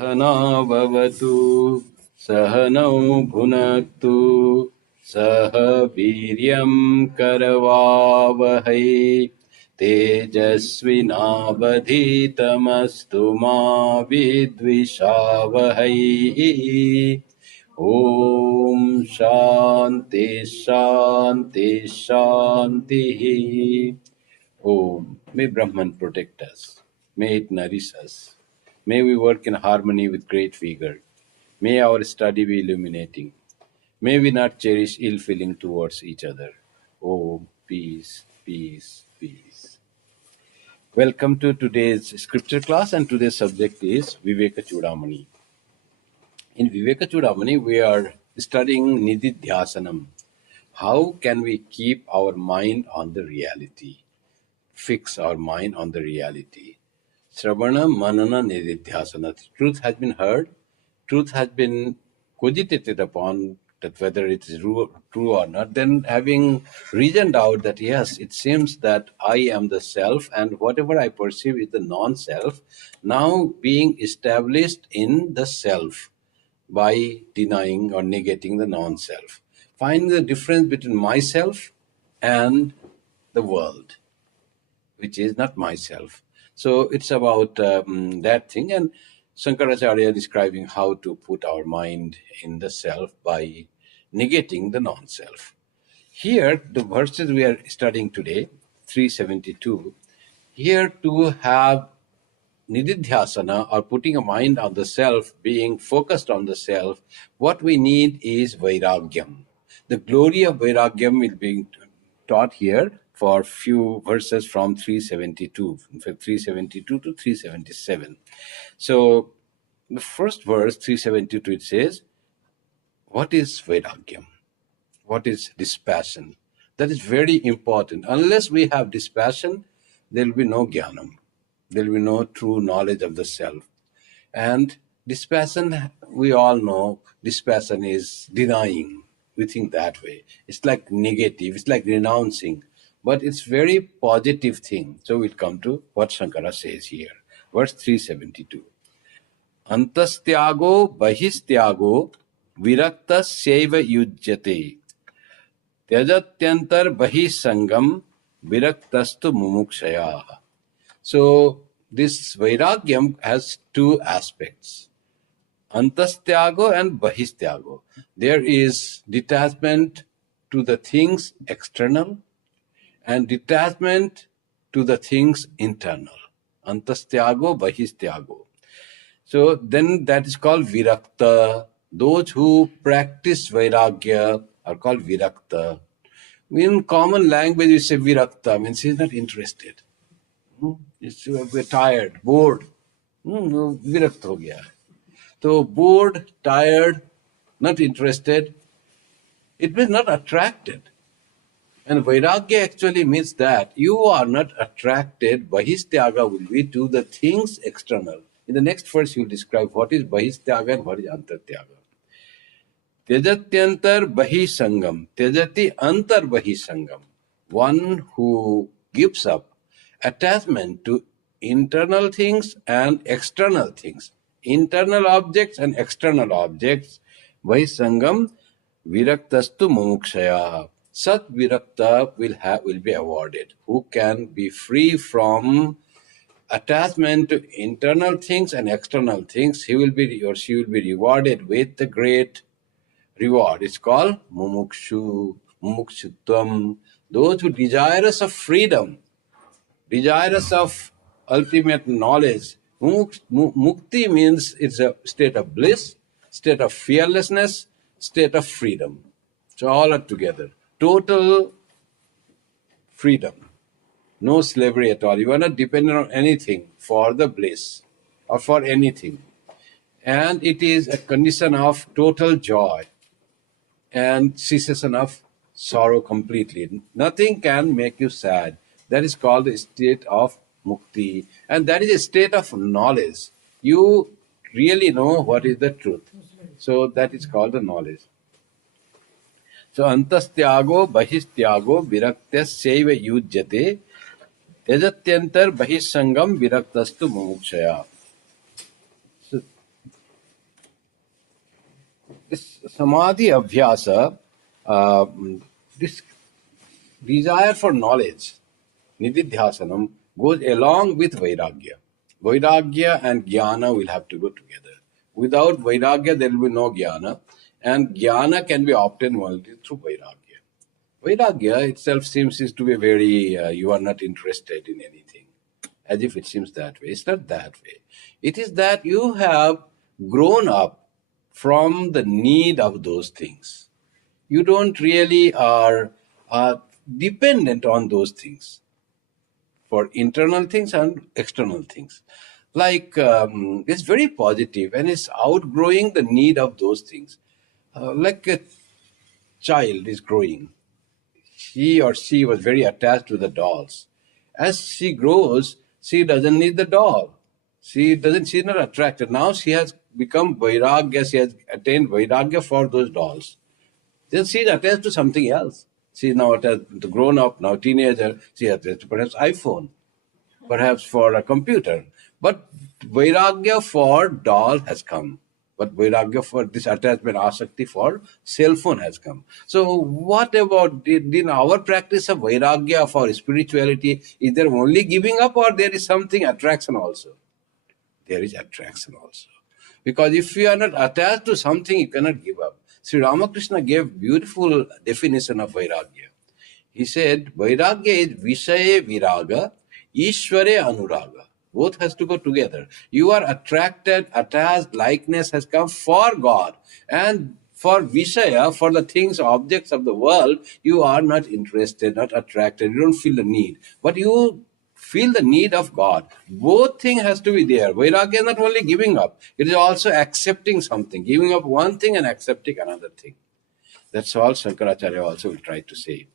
सहना भवतु सहनौ भुनक्तु सह वीर्यं करवावहै तेजस्विनावधीतमस्तु मा विद्विषावहै। ॐ शान्ति शान्ति शान्तिः। Om. May Brahman protect us. May it nourish us. May we work in harmony with great vigor. May our study be illuminating. May we not cherish ill feeling towards each other. Om. Peace, peace, peace. Welcome to today's scripture class, and today's subject is Vivekachudamani. In Vivekachudamani, we are studying Nididhyasanam. How can we keep our mind on the reality? Fix our mind on the reality. Sravana, Manana, Nididhyasana. Truth has been heard, truth has been cogitated upon, that whether it is true or not, then having reasoned out that yes, it seems that I am the self and whatever I perceive is the non-self, now being established in the self by denying or negating the non-self. Finding the difference between myself and the world, which is not myself. So it's about that thing, and Shankaracharya describing how to put our mind in the self by negating the non-self. Here, the verses we are studying today, 372, here to have Nididhyasana, or putting a mind on the self, being focused on the self, what we need is Vairagyam. The glory of Vairagyam is being taught here for few verses from 372, from 372 to 377. So the first verse, 372, it says, what is Vairagyam? What is dispassion? That is very important. Unless we have dispassion, there will be no jnanam. There will be no true knowledge of the self. And dispassion, we all know, dispassion is denying. We think that way. It's like negative, it's like renouncing. But it's very positive thing. So we'll come to what Shankara says here. Verse 372. Antastyago bahistyago viraktasyaiva yujyate. Tyajatyantar bahisangam viraktastu mumukshaya. So this Vairagyam has two aspects. Antastyago and bahistyago. There is detachment to the things external and detachment to the things internal. Antastyago, bahistyago. So then that is called virakta. Those who practice Vairagya are called virakta. In common language, we say virakta, means he is not interested. We're tired, bored. Virakta ho gaya. So bored, tired, not interested, it means not attracted. And Vairagya actually means that you are not attracted. Bahistyaga will be to the things external. In the next verse, you will describe what is Bahistyaga and what is Antartyaga. Tyajatyantar bahisangam. Tyajati antar bahisangam. One who gives up attachment to internal things and external things. Internal objects and external objects. Bahisangam viraktastu mumukshaya. Sat virakta will be awarded. Who can be free from attachment to internal things and external things, he will be or she will be rewarded with the great reward. It's called mumukshu, mumukshutvam. Those who desirous of freedom, desirous of ultimate knowledge. Mukti means it's a state of bliss, state of fearlessness, state of freedom. So all are together. Total freedom. No slavery at all. You are not dependent on anything for the bliss or for anything. And it is a condition of total joy and cessation of sorrow completely. Nothing can make you sad. That is called the state of mukti. And that is a state of knowledge. You really know what is the truth. So that is called the knowledge. So antastyago bahistyago viraktasyaiva yujyate Tyajatyantar bahisangam viraktastu mumukshaya. So this samadhi abhyasa, this desire for knowledge, nididhyasanam, goes along with vairagya. Vairagya and jnana will have to go together. Without vairagya, there will be no jnana, and jnana can be obtained only through vairagya. Vairagya itself seems to be very, you are not interested in anything, as if it seems that way. It's not that way. It is that you have grown up from the need of those things. You don't really are dependent on those things for internal things and external things. Like it's very positive and it's outgrowing the need of those things. Like a child is growing, he or she was very attached to the dolls. As she grows, she doesn't need the doll. She's not attracted. Now she has become vairagya, she has attained vairagya for those dolls. Then she is attached to something else. She is now attached to grown up, now teenager, she is attached to perhaps iPhone, perhaps for a computer. But vairagya for doll has come. But vairagya for this attachment, asakti for cell phone has come. So what about in our practice of vairagya for spirituality? Is there only giving up or there is something attraction also? There is attraction also. Because if you are not attached to something, you cannot give up. Sri Ramakrishna gave beautiful definition of vairagya. He said, vairagya is Visaya Viraga, Ishware Anuraga. Both has to go together. You are attracted, attached, likeness has come for God. And for Visaya, for the things, objects of the world, you are not interested, not attracted, you don't feel the need. But you feel the need of God. Both things has to be there. Vairagya is not only giving up, it is also accepting something, giving up one thing and accepting another thing. That's all Shankaracharya also will try to say.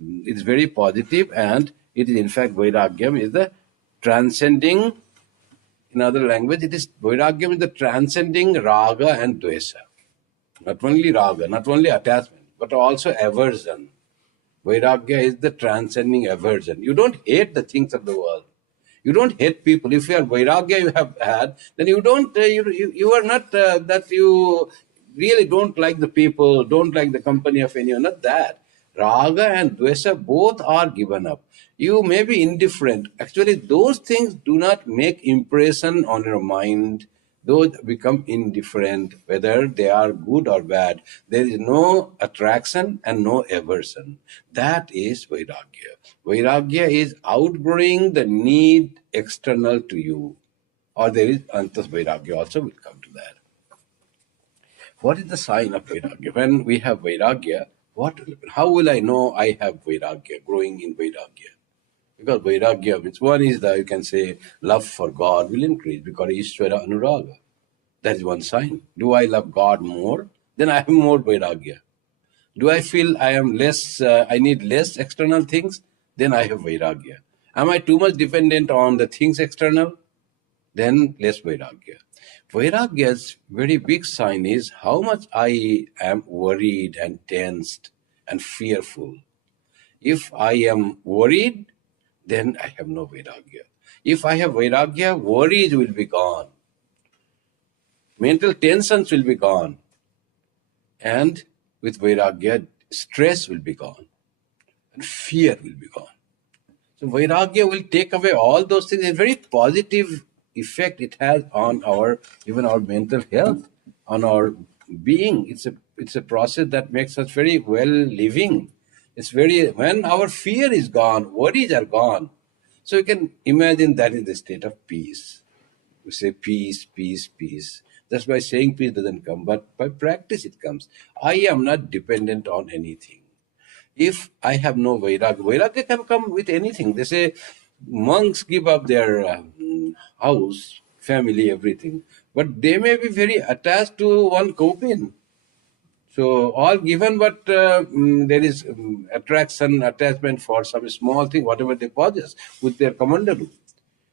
It's very positive, and it is in fact Vairagyam is the transcending, in other language, it is Vairagyam is the transcending raga and dvesa. Not only raga, not only attachment, but also aversion. Vairagya is the transcending aversion. You don't hate the things of the world. You don't hate people. If you are vairagya you have had, then you don't, you are not that you really don't like the people, don't like the company of anyone, not that. Raga and dvesa both are given up. You may be indifferent. Actually, those things do not make impression on your mind. Those become indifferent, whether they are good or bad. There is no attraction and no aversion. That is Vairagya. Vairagya is outgrowing the need external to you. Or there is Antas Vairagya also, will come to that. What is the sign of Vairagya? When we have Vairagya, how will I know I have Vairagya, growing in Vairagya? Because Vairagya means one is that you can say love for God will increase because Ishvara Anuraga. That is one sign. Do I love God more? Then I have more Vairagya. Do I feel I am less, I need less external things? Then I have Vairagya. Am I too much dependent on the things external? Then less Vairagya. Vairagya's very big sign is how much I am worried and tensed and fearful. If I am worried, then I have no Vairagya. If I have Vairagya, worries will be gone. Mental tensions will be gone. And with Vairagya, stress will be gone. And fear will be gone. So Vairagya will take away all those things. A very positive effect it has on even our mental health, on our being. It's a process that makes us very well living. When our fear is gone, worries are gone. So you can imagine that is the state of peace. We say peace, peace, peace. That's why saying peace doesn't come, but by practice it comes. I am not dependent on anything. If I have no Vairagya, Vairagya can come with anything. They say monks give up their house, family, everything, but they may be very attached to one kopin. So all given, but there is attraction, attachment for some small thing, whatever they possess with their commanderu.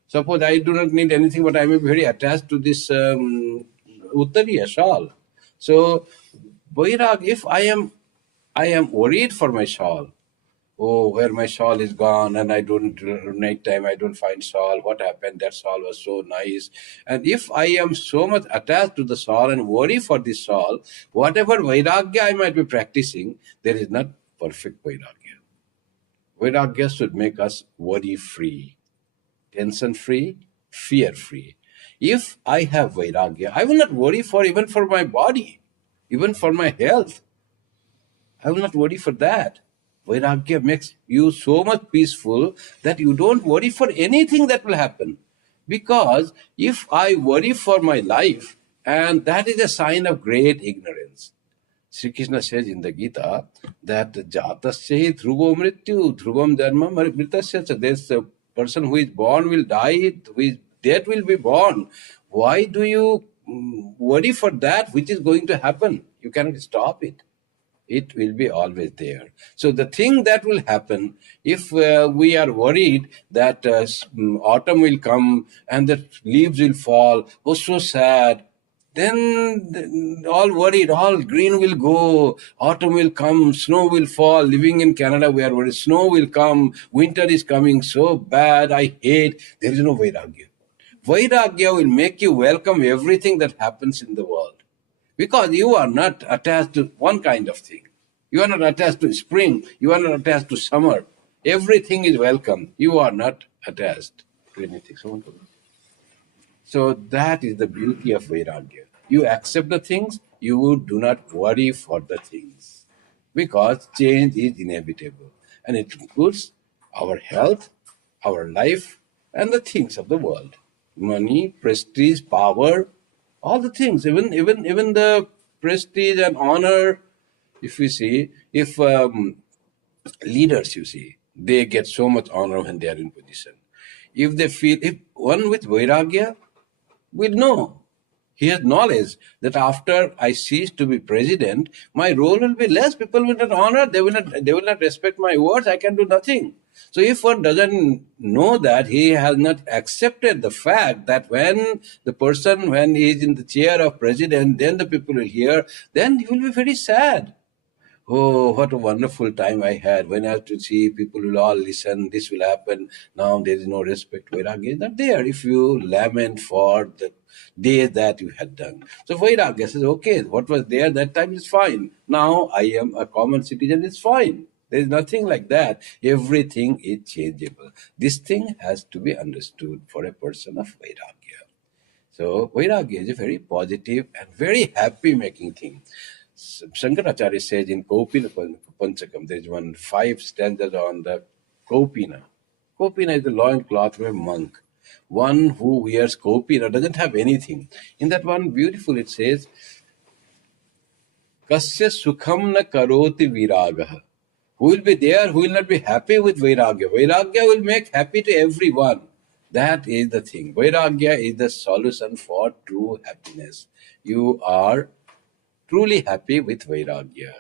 Suppose I do not need anything, but I may be very attached to this uttariya shawl. So, Vairag, if I am worried for my shawl, Oh, where my shawl is gone, and I don't, night time I don't find shawl. What happened? That shawl was so nice. And if I am so much attached to the shawl and worry for this shawl, whatever vairagya I might be practicing, there is not perfect vairagya. Vairagya should make us worry free, tension free, fear free. If I have vairagya, I will not worry for even for my body, even for my health. I will not worry for that. Vairagya makes you so much peaceful that you don't worry for anything that will happen. Because if I worry for my life, and that is a sign of great ignorance. Sri Krishna says in the Gita that jatasya dhruvo mrityu, dhruvam dharma mritasya. There's a person who is born will die, who is dead will be born. Why do you worry for that which is going to happen? You cannot stop it. It will be always there. So the thing that will happen if we are worried that autumn will come and the leaves will fall, oh so sad, then all worried, all green will go, autumn will come, snow will fall. Living in Canada, we are worried, snow will come, winter is coming, so bad, I hate. There is no Vairagya. Vairagya will make you welcome everything that happens in the world. Because you are not attached to one kind of thing. You are not attached to spring. You are not attached to summer. Everything is welcome. You are not attached to anything. So that is the beauty of Vairagya. You accept the things, you do not worry for the things. Because change is inevitable. And it includes our health, our life, and the things of the world. Money, prestige, power, all the things, even the prestige and honor. If we see, if leaders, you see, they get so much honor when they are in position. If they feel, if one with Vairagya will know, he has knowledge that after I cease to be president, my role will be less. People will not honor. They will not respect my words. I can do nothing. So if one doesn't know that, he has not accepted the fact that when the person, when he is in the chair of president, then the people will hear, then he will be very sad. Oh, what a wonderful time I had when I have to see people will all listen, this will happen. Now there is no respect. Vairagya is not there if you lament for the day that you had done. So Vairagya says, okay, what was there that time is fine. Now I am a common citizen, it's fine. There is nothing like that. Everything is changeable. This thing has to be understood for a person of Vairagya. So Vairagya is a very positive and very happy making thing. Shankaracharya says in Kopina Panchakam, there is one 5 stanzas on the Kopina. Kopina is the loincloth of a monk. One who wears Kopina doesn't have anything. In that one, beautiful, it says, Kasya sukham na karoti viragah. Who will be there, who will not be happy with Vairagya? Vairagya will make happy to everyone. That is the thing. Vairagya is the solution for true happiness. You are truly happy with Vairagya.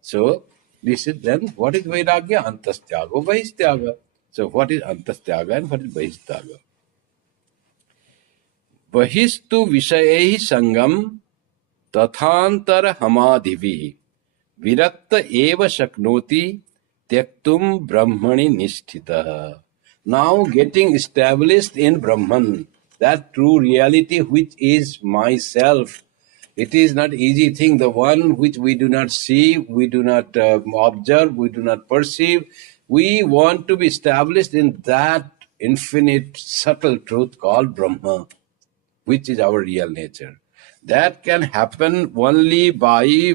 So, this is then, what is Vairagya? Antastyaga, Bahistyaga. So, what is Antastyaga and what is Bahistyaga? Bahistu Vishayehi Sangam Tathantar Hamadhivi Virakta Eva Shaknoti Tyaktum Brahmani Nishtita. Now getting established in Brahman, that true reality which is myself. It is not easy thing. The one which we do not see, we do not observe, we do not perceive. We want to be established in that infinite subtle truth called Brahma, which is our real nature. That can happen only by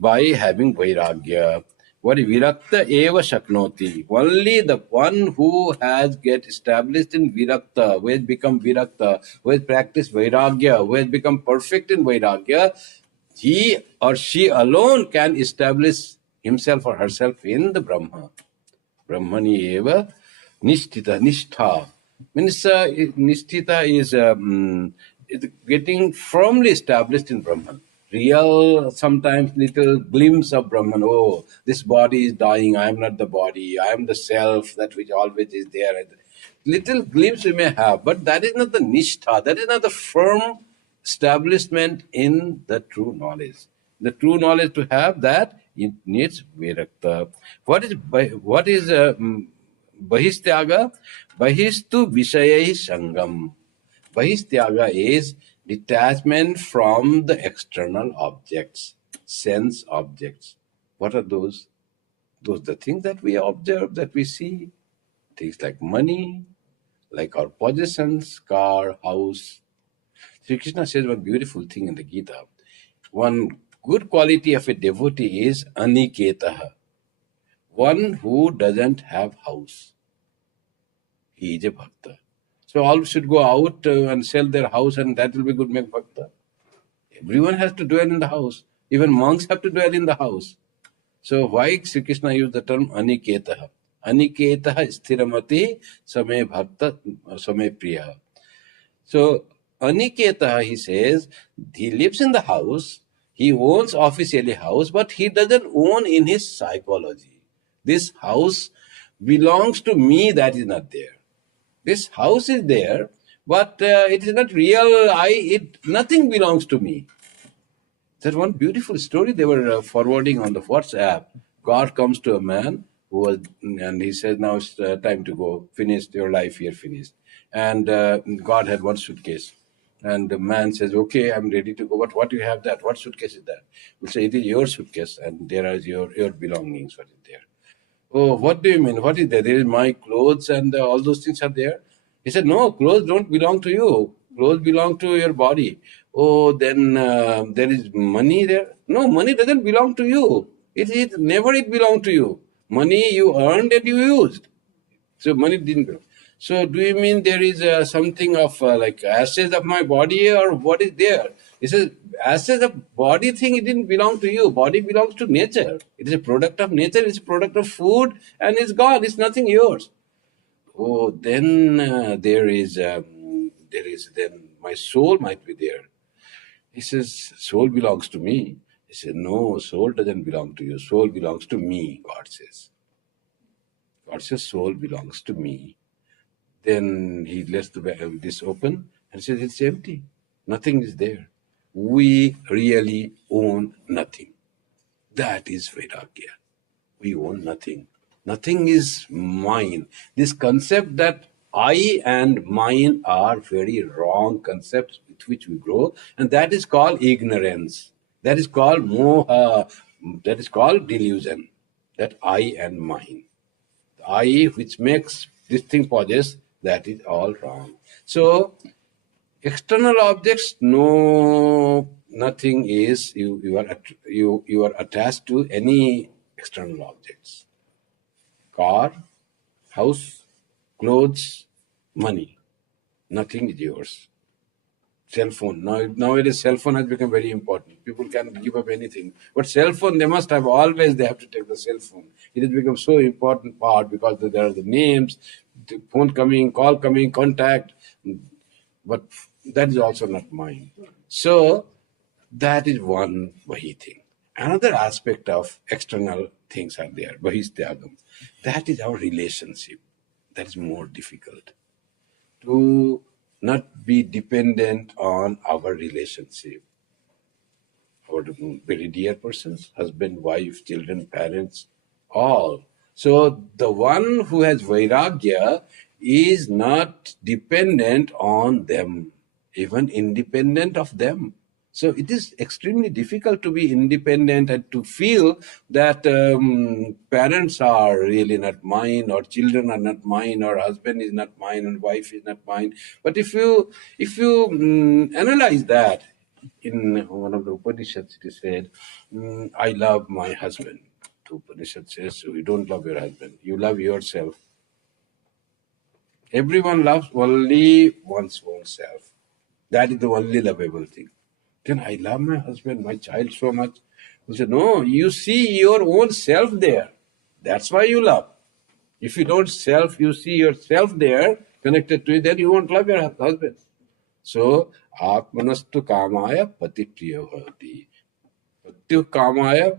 having Vairagya. What is Virakta eva Shaknoti? Only the one who has get established in Virakta, who has become Virakta, who has practiced Vairagya, who has become perfect in Vairagya, he or she alone can establish himself or herself in the Brahma. Brahmani eva Nishtita, Nishtha. Means Nishtita is getting firmly established in Brahman. Real, sometimes little glimpse of Brahman. Oh, this body is dying. I am not the body. I am the self, that which always is there. Little glimpse we may have, but that is not the Nishtha. That is not the firm establishment in the true knowledge. The true knowledge to have that, it needs virakta. What is bahistyaga? Bahistu vishayai sangam. Bahistyaga is detachment from the external objects, sense objects. What are those? Those are the things that we observe, that we see. Things like money, like our possessions, car, house. Sri Krishna says one beautiful thing in the Gita. One good quality of a devotee is aniketaha, one who doesn't have house. He is a bhakta. So all should go out and sell their house, and that will be good make bhakta. Everyone has to dwell in the house. Even monks have to dwell in the house. So why Sri Krishna used the term aniketaha? Aniketaha sthiramati same bhakta same priya. So Aniketa, he says, he lives in the house, he owns officially house, but he doesn't own in his psychology. This house belongs to me, that is not there. This house is there, but it is not real. Nothing belongs to me. There's one beautiful story they were forwarding on the WhatsApp. God comes to a man and he says, now it's time to go. Finished your life here, finished. And God had one suitcase. And the man says, okay, I'm ready to go. But what do you have that? What suitcase is that? We say, it is your suitcase, and there are your belongings. What is there? Oh, what do you mean? What is there? There is my clothes and all those things are there. He said, no, clothes don't belong to you. Clothes belong to your body. Oh, then there is money there. No, money doesn't belong to you. It belonged to you. Money you earned and you used. So money didn't belong. So do you mean there is something of like ashes of my body, or what is there? He says, ashes of body thing, it didn't belong to you. Body belongs to nature. It is a product of nature. It's a product of food, and it's gone. It's nothing yours. Oh, then then my soul might be there. He says, soul belongs to me. He said, no, soul doesn't belong to you. Soul belongs to me, God says. God says, soul belongs to me. Then he lets this open and says, it's empty. Nothing is there. We really own nothing. That is Vairagya. We own nothing. Nothing is mine. This concept that I and mine are very wrong concepts with which we grow, and that is called ignorance. That is called moha. That is called delusion. That I and mine. The I which makes this thing possess, that is all wrong. So external objects, no, nothing is you are attached to any external objects. Car, house, clothes, money. Nothing is yours. Cell phone. Nowadays, cell phone has become very important. People can give up anything. But cell phone, they have to take the cell phone. It has become so important part because there are the names, the phone coming, call coming, contact. But that is also not mine. So, that is one Vahi thing. Another aspect of external things are there, Vahistyagam. That is our relationship. That is more difficult. To not be dependent on our relationship. Our very dear persons, husband, wife, children, parents, all. So the one who has Vairagya is not dependent on them, even independent of them. So it is extremely difficult to be independent and to feel that parents are really not mine, or children are not mine, or husband is not mine, and wife is not mine. But if you analyze that, in one of the Upanishads it is said, I love my husband. The Upanishad says, so you don't love your husband, you love yourself. Everyone loves only one's own self. That is the only lovable thing. Then I love my husband, my child so much. He said, no, you see your own self there. That's why you love. If you don't you see yourself there connected to it, then you won't love your husband. So, Atmanastu kamaya pati priyo bhavati. Patyu kamaya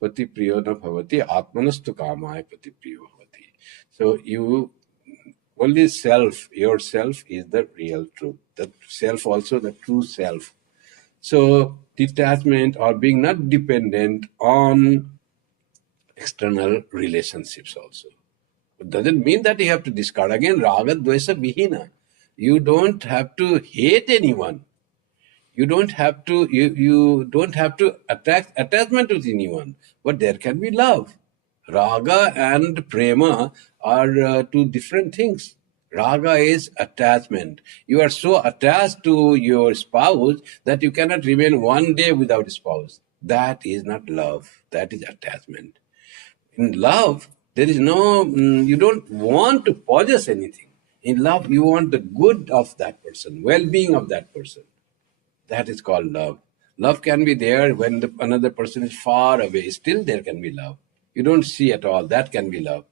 pati priyo na bhavati. Atmanastu kamaya pati priyo bhavati. So, only yourself is the real truth. The self also, the true self. So, detachment or being not dependent on external relationships also. It doesn't mean that you have to discard. Again, raga dvesa vihina. You don't have to hate anyone. You don't have to you don't have to attachment with anyone, but there can be love. Raga and prema are two different things. Raga is attachment. You are so attached to your spouse that you cannot remain one day without a spouse. That is not love. That is attachment. In love, there is no, you don't want to possess anything. In love, you want the good of that person, well-being of that person. That is called love. Love can be there when another person is far away. Still, there can be love. You don't see at all. That can be love.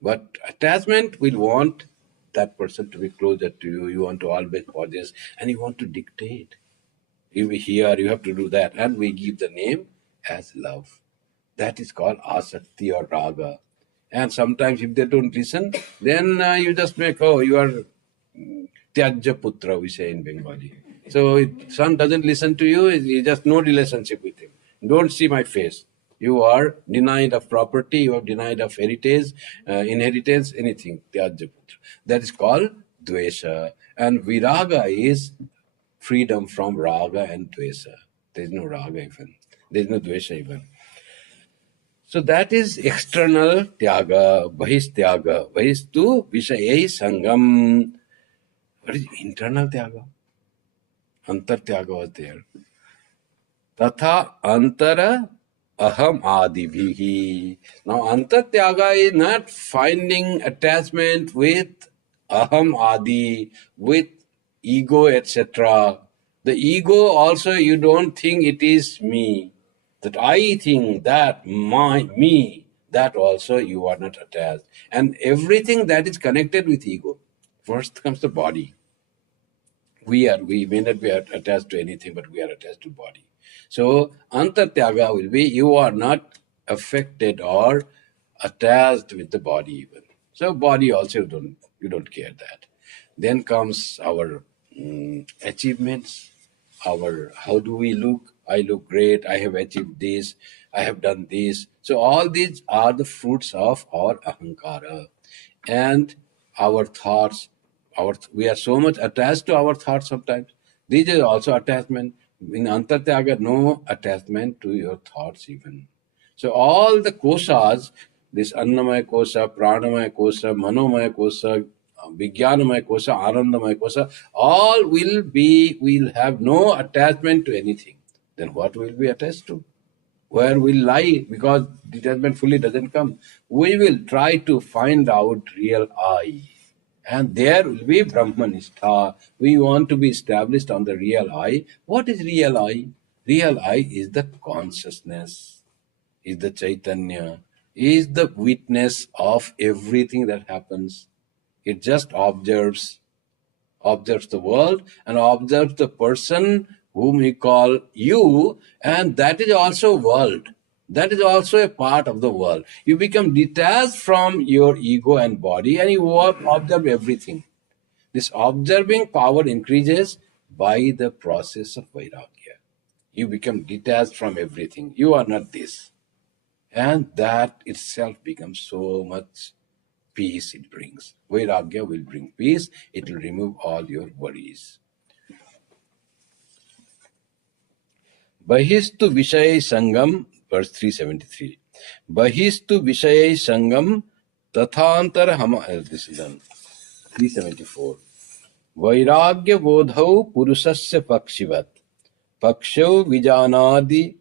But attachment will want that person to be closer to you. You want to always possess, and you want to dictate. You be here, you have to do that. And we give the name as love. That is called asakti or raga. And sometimes if they don't listen, then you just make, oh, you are tyajya putra, we say in Bengali. So if son doesn't listen to you, you just no relationship with him. Don't see my face. You are denied of property, you are denied of heritage, inheritance, anything. Tyajya putra. That is called dvesha. And viraga is freedom from raga and dvesha. There is no raga even. There is no dvesha even. So that is external tyaga, bahistyaga. Bahistu vishayai sangam. What is internal tyaga? Antar tyaga was there. Tatha antara aham adibhihi. Now antar tyaga is not finding attachment with aham adi, with ego, etc. The ego also you don't think it is me. That I think that me, that also you are not attached. And everything that is connected with ego. First comes the body. We may not be attached to anything, but we are attached to body. So antartyaga will be you are not affected or attached with the body even. So body also you don't care that. Then comes our achievements, our how do we look? I look great, I have achieved this, I have done this. So all these are the fruits of our ahankara. And our thoughts, we are so much attached to our thoughts sometimes. These are also attachment. In antartyaga, no attachment to your thoughts even. So all the kosas, this annamaya kosa, pranamaya kosa, manomaya kosa, vijnanamaya kosa, anandamaya kosa, all will have no attachment to anything. Then what will be attached to? Where will lie? Because detachment fully doesn't come. We will try to find out real I. And there will be Brahmanistha. We want to be established on the real I. What is real I? Real I is the consciousness, is the Chaitanya, is the witness of everything that happens. It just observes the world and observes the person whom we call you, and that is also world. That is also a part of the world. You become detached from your ego and body and you observe everything. This observing power increases by the process of Vairagya. You become detached from everything. You are not this. And that itself becomes so much peace it brings. Vairagya will bring peace. It will remove all your worries. Bahistu Vishaya Sangam, verse 373. Bahistu Vishaya Sangam Tathantar Hama. This is done. 374. Vairagya Bodhau Purusasya Pakshivat. Pakshau Vijanadi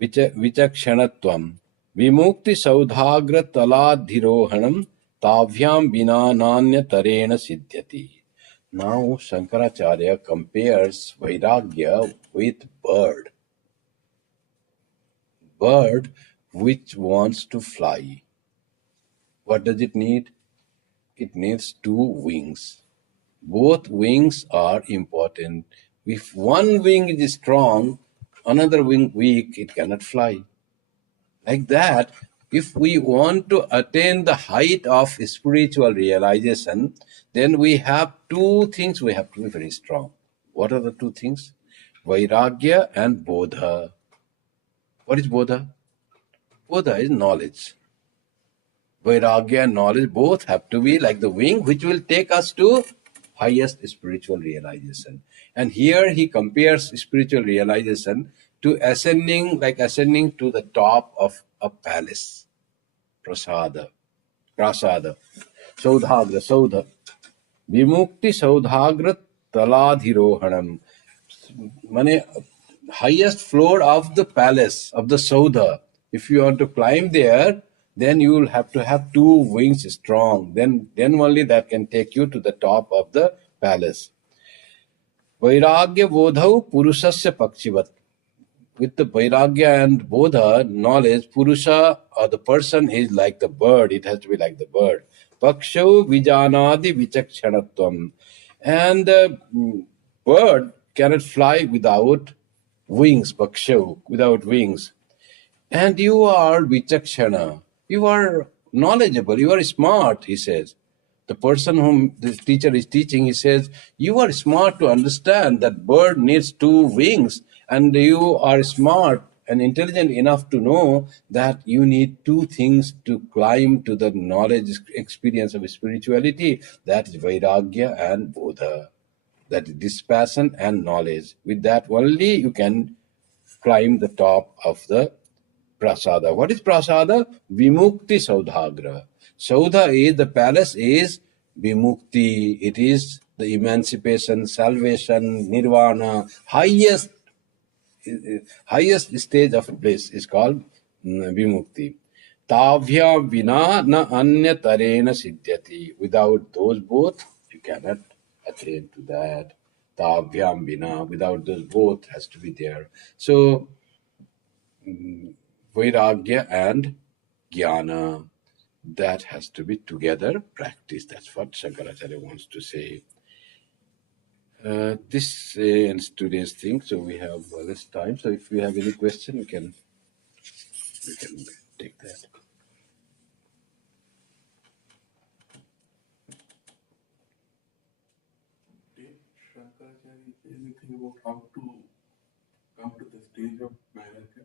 Vichakshanatvam. Vimukti Saudhagra Taladhirohanam Tavyam Vinananya Tarena Siddhyati. Now Shankaracharya compares Vairagya with bird. Bird which wants to fly. What does it need? It needs two wings. Both wings are important. If one wing is strong, another wing weak, it cannot fly. Like that, if we want to attain the height of spiritual realization, then we have two things we have to be very strong. What are the two things? Vairagya and Bodha. What is Bodha? Bodha is knowledge. Vairagya and knowledge both have to be like the wing which will take us to highest spiritual realization. And here he compares spiritual realization to ascending, like ascending to the top of a palace. Prasada. Saudha. Vimukti Saudhagra Taladhirohanam. Mane, highest floor of the palace, of the Saudha. If you want to climb there, then you will have to have two wings strong. Then only that can take you to the top of the palace. Vairagya bodhau purusasya pakshivat. With the vairagya and bodha knowledge, purusha or the person is like the bird. It has to be like the bird. Pakshau vijanadi vichakshanatvam. And the bird cannot fly without wings, pakshau, without wings. And you are vichakshana. You are knowledgeable. You are smart, he says. The person whom the teacher is teaching, he says, you are smart to understand that bird needs two wings, and you are smart and intelligent enough to know that you need two things to climb to the knowledge experience of spirituality. That is vairagya and bodha. That is dispassion and knowledge. With that only you can climb the top of the prasada. What is prasada? Vimukti Saudhagra. Saudha is, the palace is Vimukti. It is the emancipation, salvation, nirvana. Highest stage of bliss is called Vimukti. Tavya vina na anya tarena siddhyati. Without those both, you cannot attain to that. Tavyam vina. Without those both has to be there. So, Vairagya and Jnana, that has to be together practiced. That's what Shankaracharya wants to say. This ends today's thing, so we have less time. So if you have any question, we can take that. Did Shankaracharya say anything about how to come to the stage of Vairagya?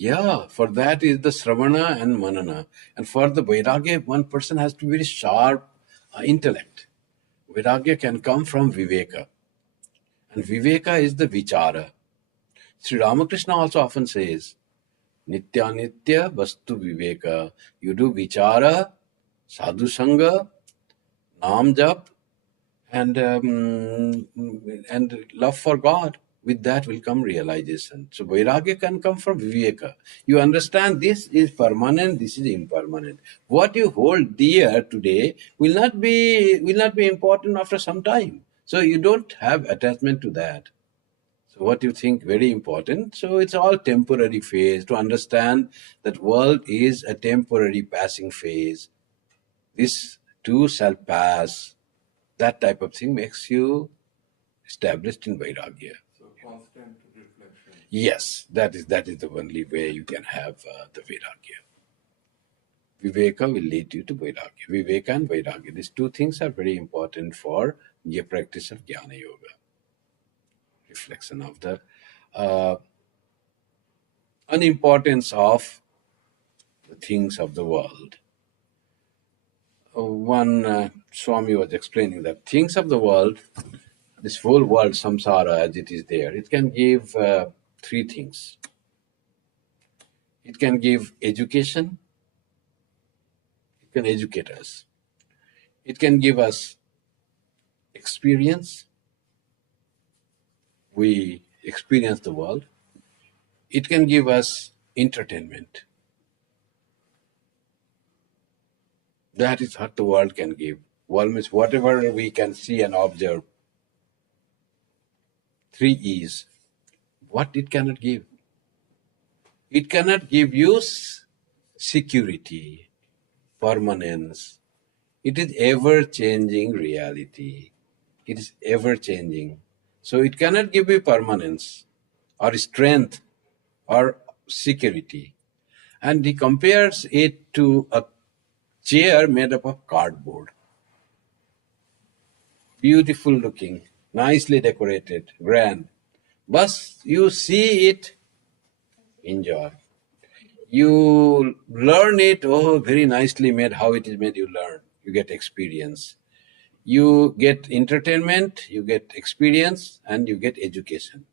Yeah, for that is the Sravana and Manana. And for the Vairagya, one person has to be very sharp intellect. Vairagya can come from Viveka. And Viveka is the Vichara. Sri Ramakrishna also often says, Nitya Nitya Vastu Viveka. You do Vichara, Sadhu Sangha, Nam Jap, and love for God. With that will come realization. So Vairagya can come from Viveka. You understand this is permanent, this is impermanent. What you hold dear today will not be important after some time. So you don't have attachment to that. So what you think very important. So it's all temporary phase. To understand that world is a temporary passing phase. This too shall pass. That type of thing makes you established in Vairagya. So constant reflection. Yes, that is the only way you can have the Vairagya. Viveka will lead you to Vairagya. Viveka and Vairagya. These two things are very important for the practice of Jnana Yoga. Reflection of the unimportance of the things of the world. One Swami was explaining that things of the world, this whole world, samsara as it is there, it can give three things. It can give education, it can educate us. It can give us experience, we experience the world. It can give us entertainment. That is what the world can give. World means whatever we can see and observe. Three E's. What it cannot give? It cannot give you security, permanence. It is ever-changing reality. It is ever-changing. So it cannot give you permanence or strength or security. And he compares it to a chair made up of cardboard. Beautiful looking, nicely decorated, grand. But you see it, enjoy. You learn it, oh, very nicely made, how it is made, you learn. You get experience. You get entertainment, you get experience, and you get education.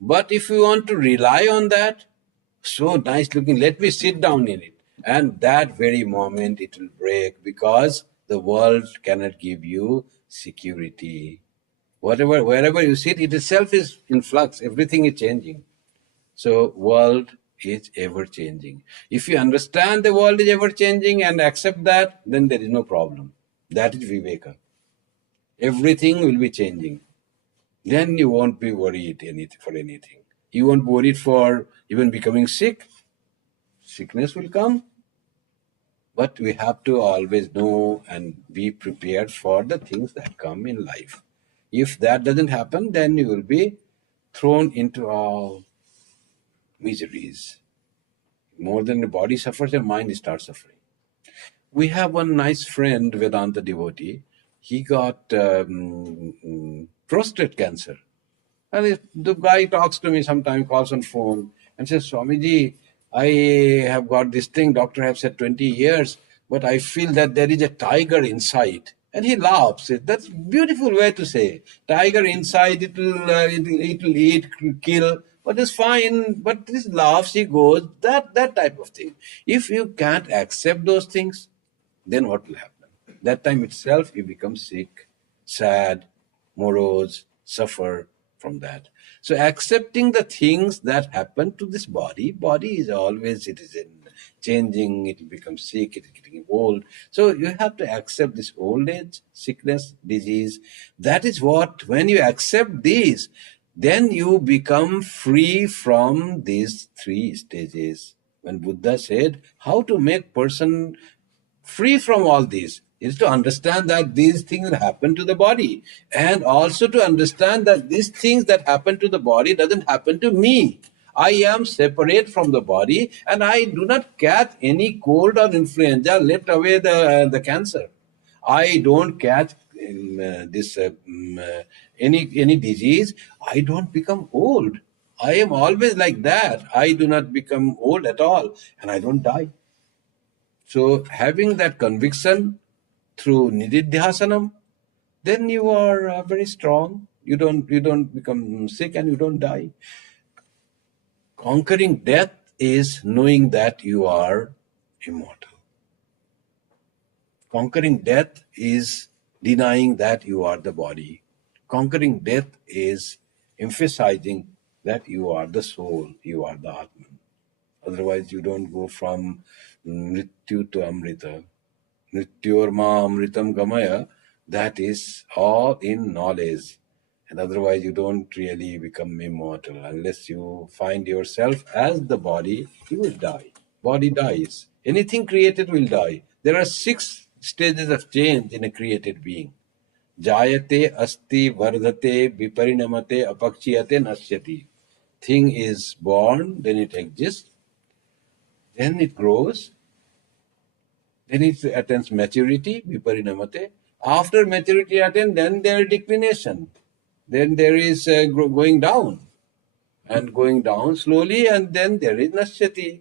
But if you want to rely on that, so nice looking, let me sit down in it. And that very moment it will break, because the world cannot give you security. Whatever, wherever you sit, it itself is in flux. Everything is changing. So world is ever changing. If you understand the world is ever changing and accept that, then there is no problem. That is Viveka. Everything will be changing. Then you won't be worried for anything. You won't be worried for even becoming sick. Sickness will come, but we have to always know and be prepared for the things that come in life. If that doesn't happen, then you will be thrown into all miseries. More than the body suffers, the mind starts suffering. We have one nice friend, Vedanta devotee. He got prostate cancer. And the guy talks to me sometimes, calls on phone and says, Swamiji, I have got this thing, doctor have said 20 years, but I feel that there is a tiger inside. And he laughs. That's a beautiful way to say. Tiger inside, it will eat, kill, but it's fine. But this laughs, he goes, that type of thing. If you can't accept those things, then what will happen? That time itself, you become sick, sad, morose, suffer from that. So accepting the things that happen to this body is always, it is in changing, it will become sick, it is getting old. So you have to accept this old age, sickness, disease. That is what, when you accept these, then you become free from these three stages. When Buddha said, how to make person free from all these is to understand that these things happen to the body, and also to understand that these things that happen to the body doesn't happen to me. I am separate from the body, and I do not catch any cold or influenza, left away the cancer. I don't catch any disease. I don't become old. I am always like that. I do not become old at all, and I don't die. So having that conviction through nididhyasanam, then you are very strong. You don't become sick and you don't die. Conquering death is knowing that you are immortal. Conquering death is denying that you are the body. Conquering death is emphasizing that you are the soul, you are the Atman. Otherwise, you don't go from mrityu to amrita. Nrityorma amritam gamaya, that is all in knowledge. And otherwise, you don't really become immortal. Unless you find yourself as the body, you will die. Body dies. Anything created will die. There are 6 stages of change in a created being. Jayate, asti, vardhate, viparinamate, apakshiyate, nasyati. Thing is born, then it exists, then it grows, then it attains maturity, viparinamate. After maturity attained, then there is declination. Then there is going down, and going down slowly, and then there is nasyati.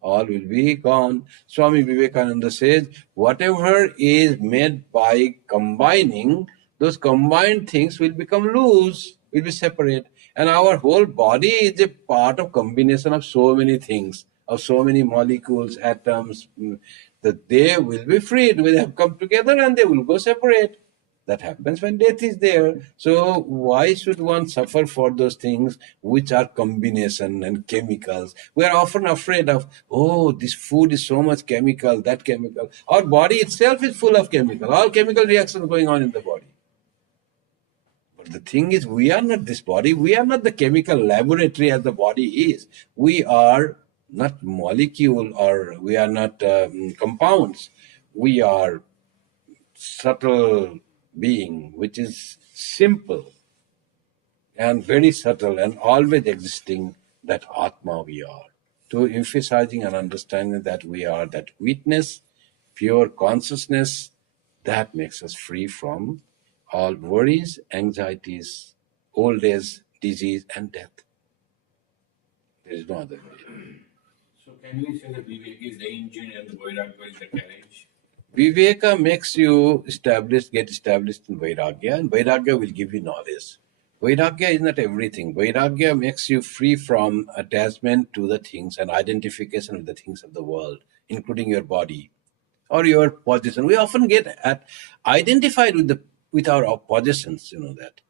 All will be gone. Swami Vivekananda says, whatever is made by combining, those combined things will become loose, will be separate. And our whole body is a part of combination of so many things, of so many molecules, atoms, that they will be freed, will have come together and they will go separate. That happens when death is there. So why should one suffer for those things which are combination and chemicals? We are often afraid of, oh, this food is so much chemical, that chemical. Our body itself is full of chemical, all chemical reactions going on in the body. But the thing is, we are not this body. We are not the chemical laboratory as the body is. We are not molecule, or we are not compounds. We are subtle being, which is simple and very subtle and always existing, that Atma we are. To emphasizing and understanding that we are that witness, pure consciousness, that makes us free from all worries, anxieties, old age, disease, and death. There is no other way. So can we say that Vivek is the engine and the Vairagya is the carriage? Viveka makes you get established in Vairagya, and Vairagya will give you knowledge. Vairagya is not everything. Vairagya makes you free from attachment to the things and identification with the things of the world, including your body or your position. We often get identified with our possessions, you know that.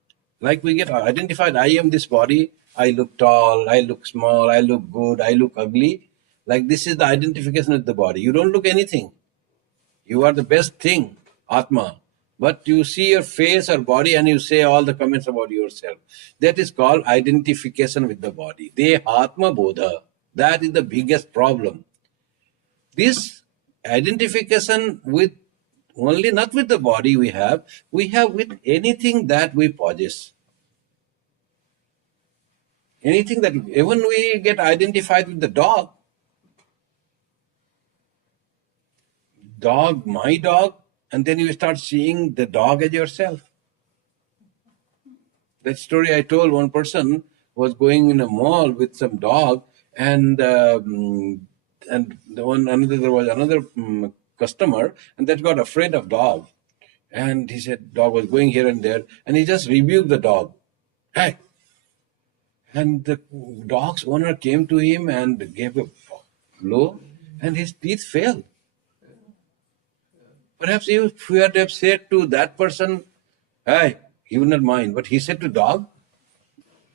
Like we get identified, I am this body, I look tall, I look small, I look good, I look ugly. Like this is the identification with the body. You don't look anything. You are the best thing, Atma. But you see your face or body and you say all the comments about yourself. That is called identification with the body. De Atma Bodha. That is the biggest problem. This identification with only not with the body we have with anything that we possess. Anything that even we get identified with the dog, my dog, and then you start seeing the dog as yourself. That story I told, one person was going in a mall with some dog, and there was another customer, and that got afraid of dog, and he said dog was going here and there, and he just rebuked the dog, hey, and the dog's owner came to him and gave a blow, and his teeth fell. Perhaps if we had to have said to that person, hey, he would not mind, but he said to dog,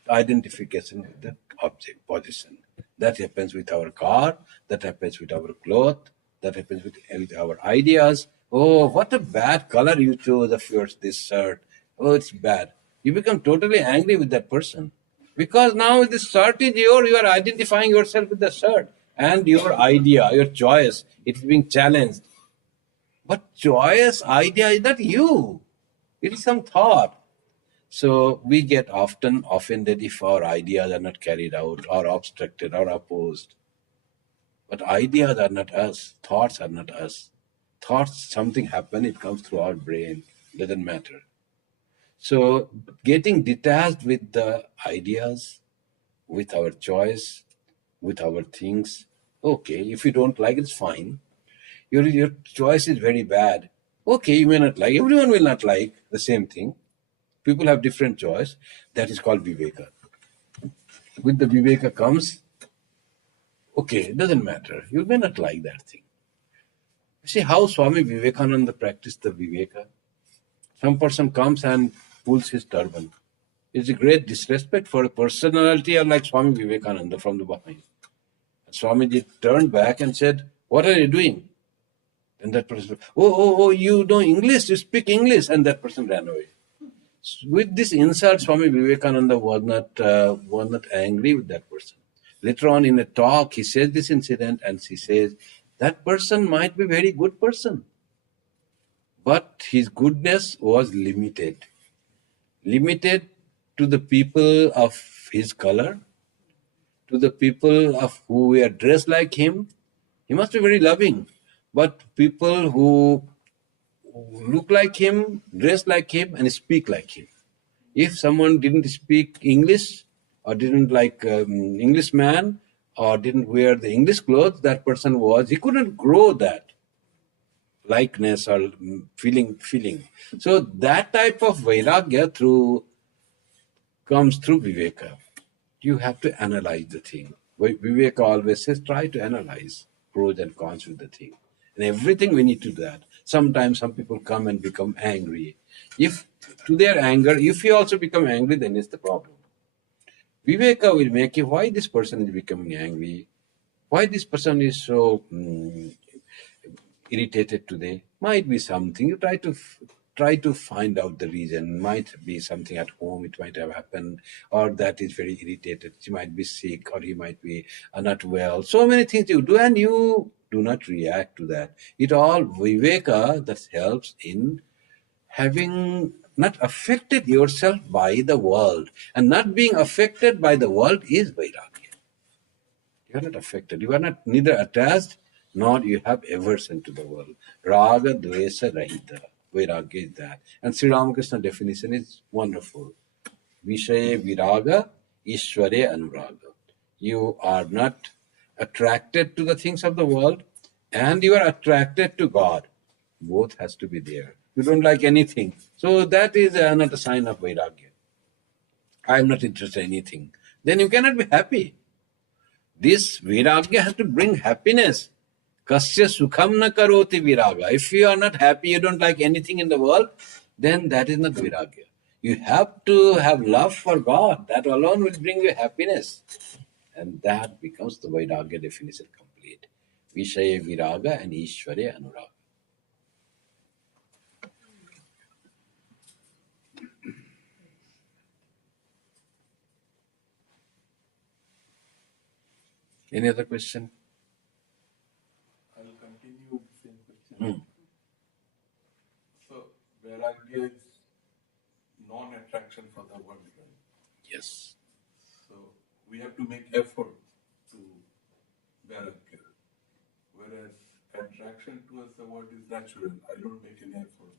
identification with the object position. That happens with our car, that happens with our cloth, that happens with our ideas. Oh, what a bad color you chose of yours, this shirt. Oh, it's bad. You become totally angry with that person. Because now this shirt is you are identifying yourself with the shirt. And your idea, your choice, it is being challenged. But joyous idea is not you. It is some thought. So we get often offended if our ideas are not carried out or obstructed or opposed. But ideas are not us. Thoughts are not us. Thoughts, something happen, it comes through our brain. Doesn't matter. So getting detached with the ideas, with our choice, with our things. Okay, if you don't like it, it's fine. Your choice is very bad. Okay, you may not like. Everyone will not like the same thing. People have different choice. That is called Viveka. With the Viveka comes, okay, it doesn't matter. You may not like that thing. See how Swami Vivekananda practiced the Viveka. Some person comes and pulls his turban. It's a great disrespect for a personality like Swami Vivekananda from the behind. Swamiji turned back and said, what are you doing? And that person said, oh, you know English, you speak English. And that person ran away. With this insult, Swami Vivekananda was not angry with that person. Later on in a talk, he says this incident and he says, that person might be a very good person, but his goodness was limited. Limited to the people of his color, to the people of who were dressed like him. He must be very loving, but people who look like him, dress like him, and speak like him. If someone didn't speak English or didn't like Englishman or didn't wear the English clothes, that person he couldn't grow that likeness or feeling. So that type of vairagya comes through Viveka. You have to analyze the thing. Viveka always says, try to analyze pros and cons with the thing. And everything we need to do that. Sometimes some people come and become angry. If to their anger, if you also become angry, then it's the problem. Viveka will make you, why this person is becoming angry? Why this person is so irritated today? Might be something. You try to find out the reason. Might be something at home. It might have happened, or that is very irritated. She might be sick, or he might be not well. So many things you do, and you do not react to that. It all Viveka that helps in having not affected yourself by the world, and not being affected by the world is vairagya. You are not affected. You are not neither attached nor you have aversion to the world. Raga dvesa rahita. Vairagya is that. And Sri Ramakrishna definition is wonderful. Vishaya viraga, Ishware anuraga. You are not attracted to the things of the world and you are attracted to God. Both has to be there. You don't like anything. So that is not a sign of Vairagya. I am not interested in anything. Then you cannot be happy. This Vairagya has to bring happiness. Kasya sukham na karoti viraga. If you are not happy, you don't like anything in the world, then that is not Vairagya. You have to have love for God. That alone will bring you happiness. And that becomes the Vairagya definition complete. Vishaya Viraga and Ishwarya Anuraga. Any other question? I'll continue with the same question. So, Vairagya is non-attraction for the world, right? Yes. So, we have to make effort to Vairagya. Whereas attraction towards the world is natural. I don't make any effort.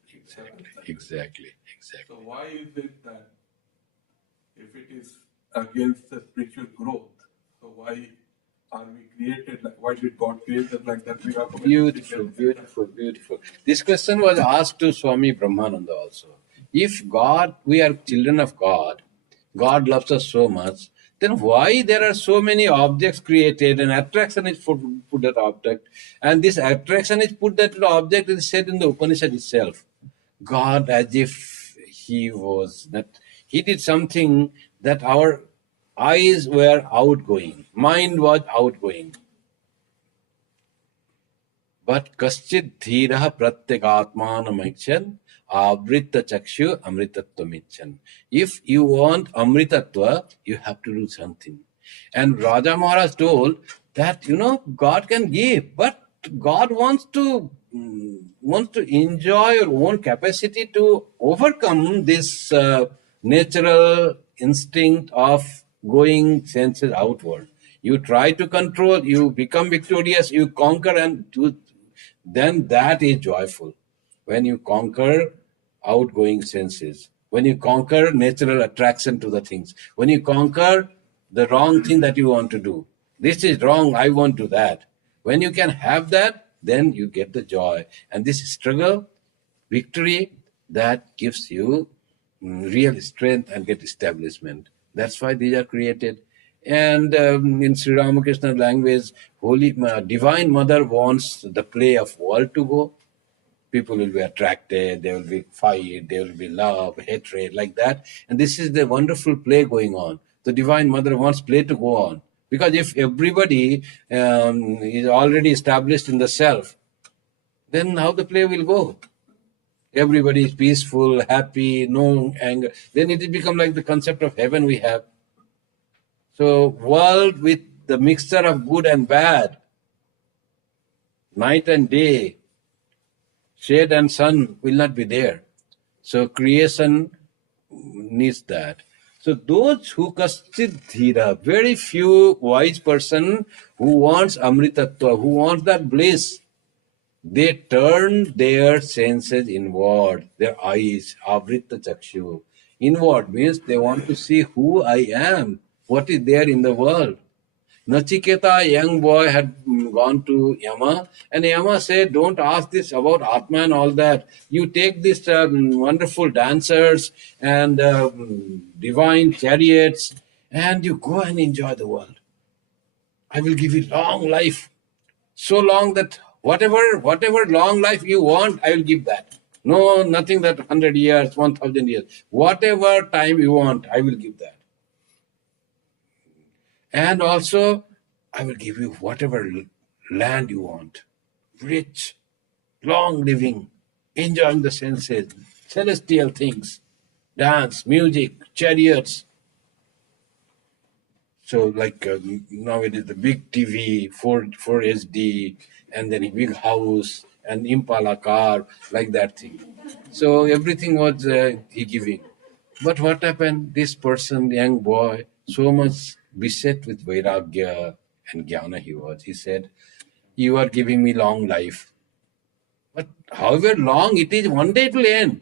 Exactly. So, why is it that if it is against the spiritual growth, so why are we created like, why did God create us like that? We are Beautiful. This question was asked to Swami Brahmananda also. If God, we are children of God, God loves us so much, then why there are so many objects created and attraction is put that object, and this attraction is put that object is said in the Upanishad itself. God, as if he was that he did something that our eyes were outgoing, mind was outgoing. But kaschid dhira pratyagatmanamichan avrita chakshu amritattvamichan. If you want amritatva, you have to do something. And Raja Maharaj told that, God can give, but God wants to enjoy your own capacity to overcome this natural instinct of going senses outward. You try to control, you become victorious, you conquer, and then that is joyful. When you conquer outgoing senses, when you conquer natural attraction to the things, when you conquer the wrong thing that you want to do. This is wrong, I want to that. When you can have that, then you get the joy. And this struggle, victory, that gives you real strength and get establishment. That's why these are created. And in Sri Ramakrishna language, Divine Mother wants the play of world to go. People will be attracted, there will be fight, there will be love, hatred, like that. And this is the wonderful play going on. The Divine Mother wants play to go on. Because if everybody is already established in the self, then how the play will go? Everybody is peaceful, happy, no anger. Then it will become like the concept of heaven we have. So, world with the mixture of good and bad, night and day, shade and sun will not be there. So, creation needs that. So, those who kaschid dhira, very few wise person who wants amritatva, who wants that bliss, they turn their senses inward, their eyes, avrita chakshu. Inward means they want to see who I am, what is there in the world. Nachiketa, a young boy, had gone to Yama, and Yama said, don't ask this about Atma and all that. You take these wonderful dancers and divine chariots, and you go and enjoy the world. I will give you long life. So long that whatever long life you want, I will give that. No, nothing that 100 years, 1,000 years. Whatever time you want, I will give that. And also, I will give you whatever land you want. Rich, long living, enjoying the senses, celestial things, dance, music, chariots. So like now it is the big TV, 4 SD, and then a big house, and Impala car, like that thing. So everything was he giving. But what happened? This person, young boy, so much beset with Vairagya and Jnana he was. He said, you are giving me long life. But however long it is, one day it will end.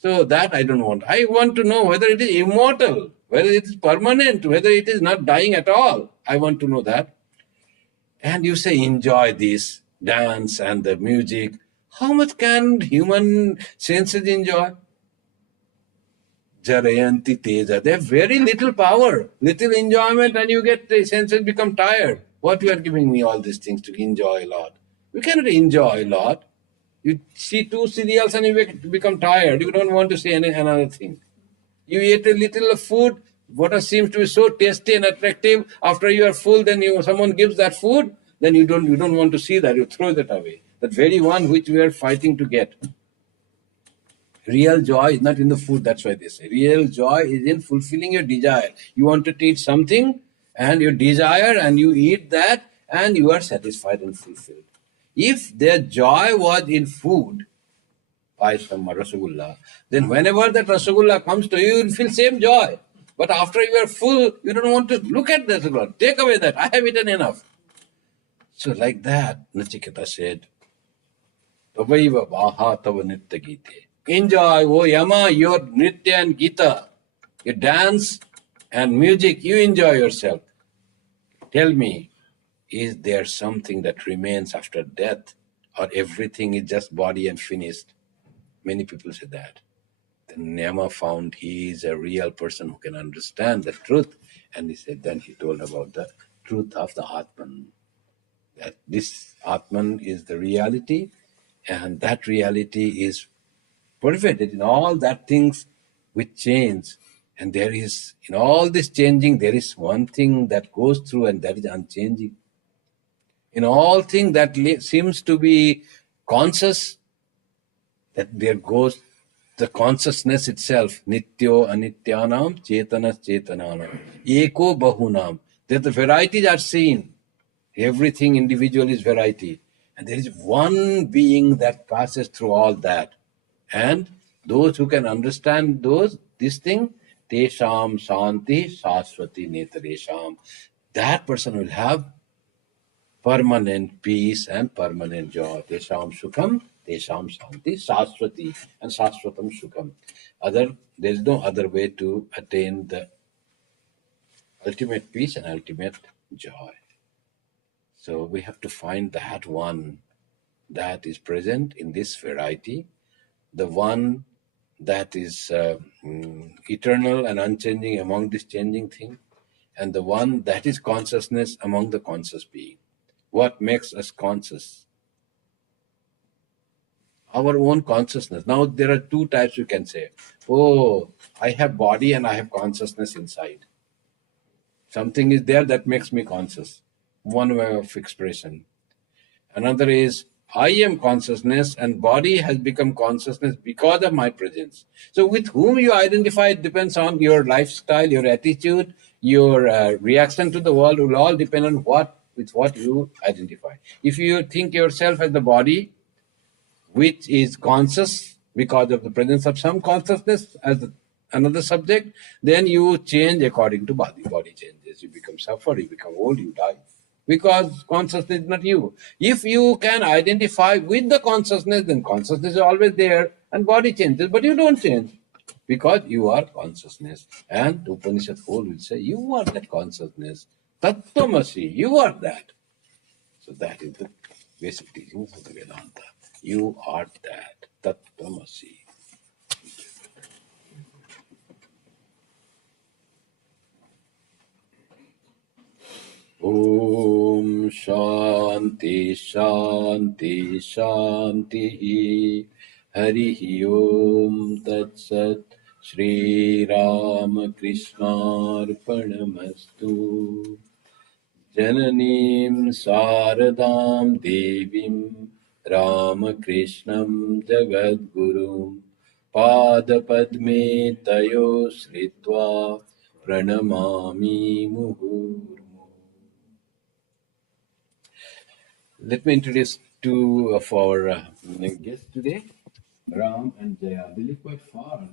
So that I don't want. I want to know whether it is immortal, whether it is permanent, whether it is not dying at all. I want to know that. And you say, enjoy this dance and the music. How much can human senses enjoy? Jarayanti Teja. They have very little power, little enjoyment, and you get the senses become tired. What you are giving me all these things to enjoy a lot? We cannot enjoy a lot. You see two serials and you become tired. You don't want to see another thing. You eat a little of food, what seems to be so tasty and attractive. After you are full, then someone gives that food, then you don't want to see that. You throw that away. That very one which we are fighting to get. Real joy is not in the food. That's why they say real joy is in fulfilling your desire. You want to eat something, and your desire, and you eat that, and you are satisfied and fulfilled. If their joy was in food, Paisam or Rasagulla, then whenever that Rasagulla comes to you, you will feel same joy. But after you are full, you don't want to look at the Rasagulla. Take away that. I have eaten enough. So like that, Nachiketa said, Tavaiva Vaha Tava Nitya Gite. Enjoy, oh Yama, your Nitya and Gita, your dance and music, you enjoy yourself. Tell me, is there something that remains after death, or everything is just body and finished? Many people say that. Then Yama found he is a real person who can understand the truth. And he said, then he told about the truth of the Atman. That this Atman is the reality, and that reality is pervaded in all that things which change. And there is, in all this changing, there is one thing that goes through, and that is unchanging. In all things that seems to be conscious, that there goes the consciousness itself. Nityo anityanam chetanas chetananam. Eko bahunam. That the varieties are seen. Everything individual is variety. And there is one being that passes through all that. And those who can understand this thing, tesham shanti saswati netaresham. That person will have permanent peace and permanent joy. Tesham sukham, tesham shanti, saswati, and saswatam sukham. There is no other way to attain the ultimate peace and ultimate joy. So we have to find that one that is present in this variety, the one that is eternal and unchanging among this changing thing, and the one that is consciousness among the conscious being. What makes us conscious? Our own consciousness. Now there are two types you can say. Oh, I have body and I have consciousness inside. Something is there that makes me conscious. One way of expression. Another is, I am consciousness and body has become consciousness because of my presence. So with whom you identify, it depends on your lifestyle, your attitude, your reaction to the world will all depend on with what you identify. If you think yourself as the body, which is conscious because of the presence of some consciousness as another subject, then you change according to body. Body changes. You become suffer, you become old, you die. Because consciousness is not you. If you can identify with the consciousness, then consciousness is always there and body changes, but you don't change. Because you are consciousness. And the Upanishad whole will say, you are that consciousness. Tattvamasi, you are that. So that is the basic teachings of the Vedanta. You are that. Tattvamasi. Om Shanti Shanti Shanti Hari Om Tat Sat Shri Ram Krishna Arpanamastu Jananim Saradam Devim Ramakrishnam Jagadgurum Padapadme Tayo Sritva Pranamami Muhur. Let me introduce two of our guests today, Ram and Jaya. They live quite far.